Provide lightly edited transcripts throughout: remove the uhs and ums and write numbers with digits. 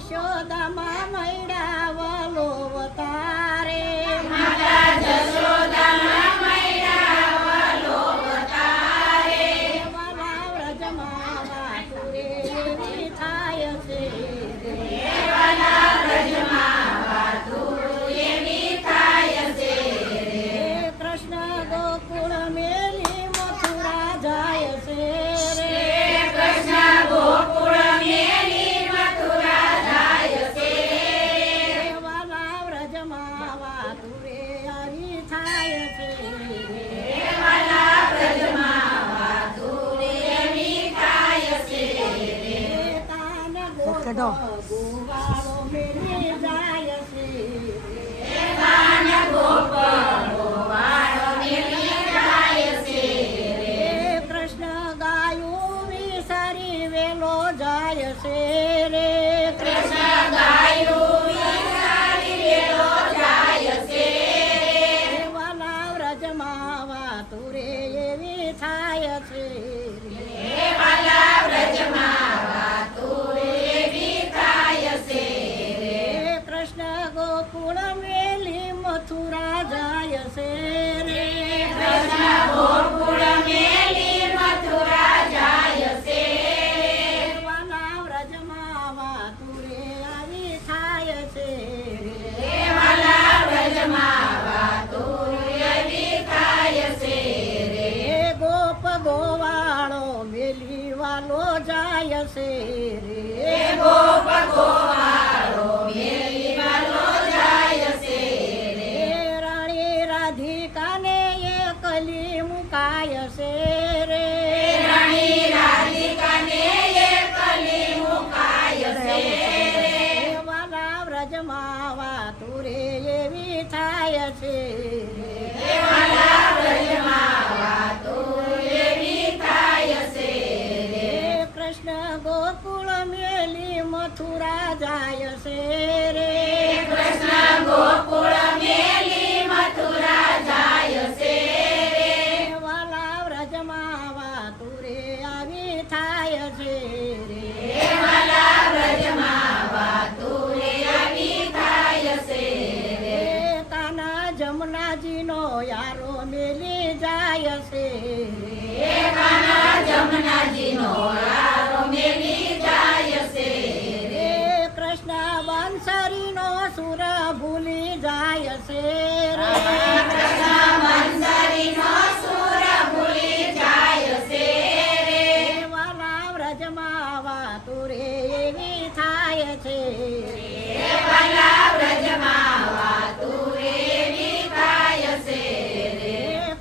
જશોદામાં મૈડા વલો વતારે માતા જશોદામાં મૈડા વલો વતારે વાલા વ્રજમાં વાતુરે એવી થાય છે વાલા વ્રજમાં વાતુર એવી થાય છે કૃષ્ણ ગોકુળ મેલી મથુરા જાય છે રે કૃષ્ણ ગોકુળ મેલી મથુરા જાય છે વાલા વ્રજમાં વાતુરે આવી થાય છે વાલા વ્રજમાં વાતુર એવી થાય છે કાન ગોવાળો મેલી જાય છે કાન ગોપળો વાળો મેલી જાય છે કૃષ્ણ ગાયું વિસારી વેલો જાય છે રે કૃષ્ણ ગાયું વિસારી વેલો જાય છે વાલા વ્રજમાં વાતુરે એવી થાય છે વાલા વ્રજમાં વાતુર એવી થાય છે કૃષ્ણ ગોકુળ મેલી મથુરા જાય છે રે કૃષ્ણ ગોકુળ મેલી મથુરા જાય છે વાલા વ્રજમાં વાતુરે આવી થાય છે વાલા વ્રજમાં વાતુર એવી થાય છે ગોપ ગોવાળો મેલી વાલો જાય છે રે ગોપ ગોવાળો મેલી વાલો જાય છે રાણી રાધિકાને એકલી મુકાય છે રે રાણી રાધિકાને એકલી મુકાય છે વાલા વ્રજમાં વાતુરે એવી થાય છે વાલા વ્રજમાં વાતુર એવી થાય છે કૃષ્ણ ગોકુળ મેલી મથુરા જાય છે રે કૃષ્ણ ગોકુળ મેલી મથુરા જાય છે વાલા વ્રજમાં વાતુરે આવી થાય છે વાલા વ્રજમાં વાતુર એવી થાય છે કાના જમનાજીનો યારો મેલી જાય છે કાના જમનાજીનો યારો મેલી જાય છે કૃષ્ણ બંસરીનો સુર ભૂલી જાય છે રે કૃષ્ણ બંસરીનો સુર ભૂલી જાય છે વાલા વ્રજમાં વાતુરે એવી થાય છે વાલા વ્રજમાં વાતુર એવી થાય છે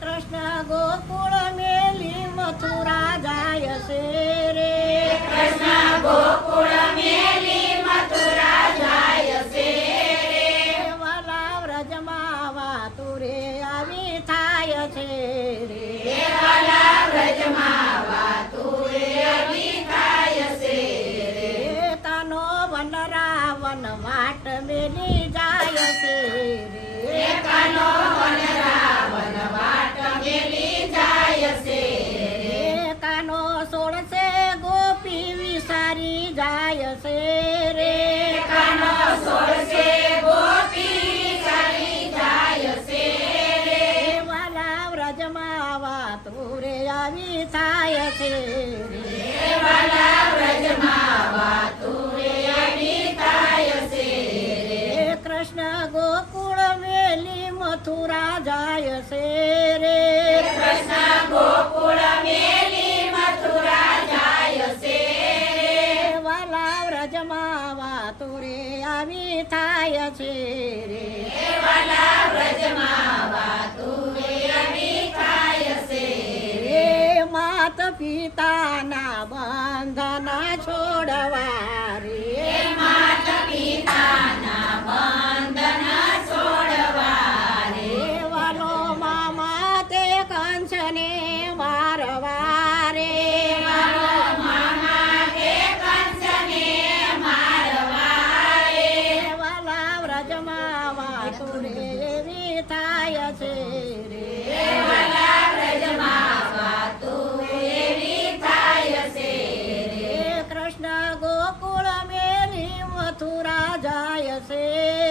કૃષ્ણ ગોકુળ મેલી મથુરા જાય છે રે કૃષ્ણ ગોકુળ મેલી મથુરા જાય છે વાલા વ્રજમાં વાતુરે આવી થાય છે વાલા વ્રજમાં વાતુર એવી થાય છે કાનો વન રાવણ વાટ મેલી જાય છે કાનો વન રાવણ વાટ મેલી જાય છે કાનો સોળસે ગોપી વિસારી જાય છે રે કાનો સોળસે ગોપી ચાલી જાય છે વાલા વ્રજમાં વાતુરે આવી થાય છે વાલા વ્રજમાં વાતુર એવી થાય છે કૃષ્ણ ગોકુળ મેલી મથુરા જાય છે રે કૃષ્ણ ગોકુળ મેલી મથુરા જાય છે વાલા વ્રજમાં વાતુરે આવી થાય છે વાલા વ્રજમાં વાતુર એવી થાય છે માત પિતાના બંધના છોડવા રે માત પિતાના બંધન છોડવા રે વાલો મામા તે કંસને મારવા રે મારો મામા તે કંસને મારવા રે વાલા વ્રજમાં વાતુરે એવી થાય છે વાલા વ્રજમાં વાતુર એવી થાય છે કૃષ્ણ ગોકુળ મેં જાય છે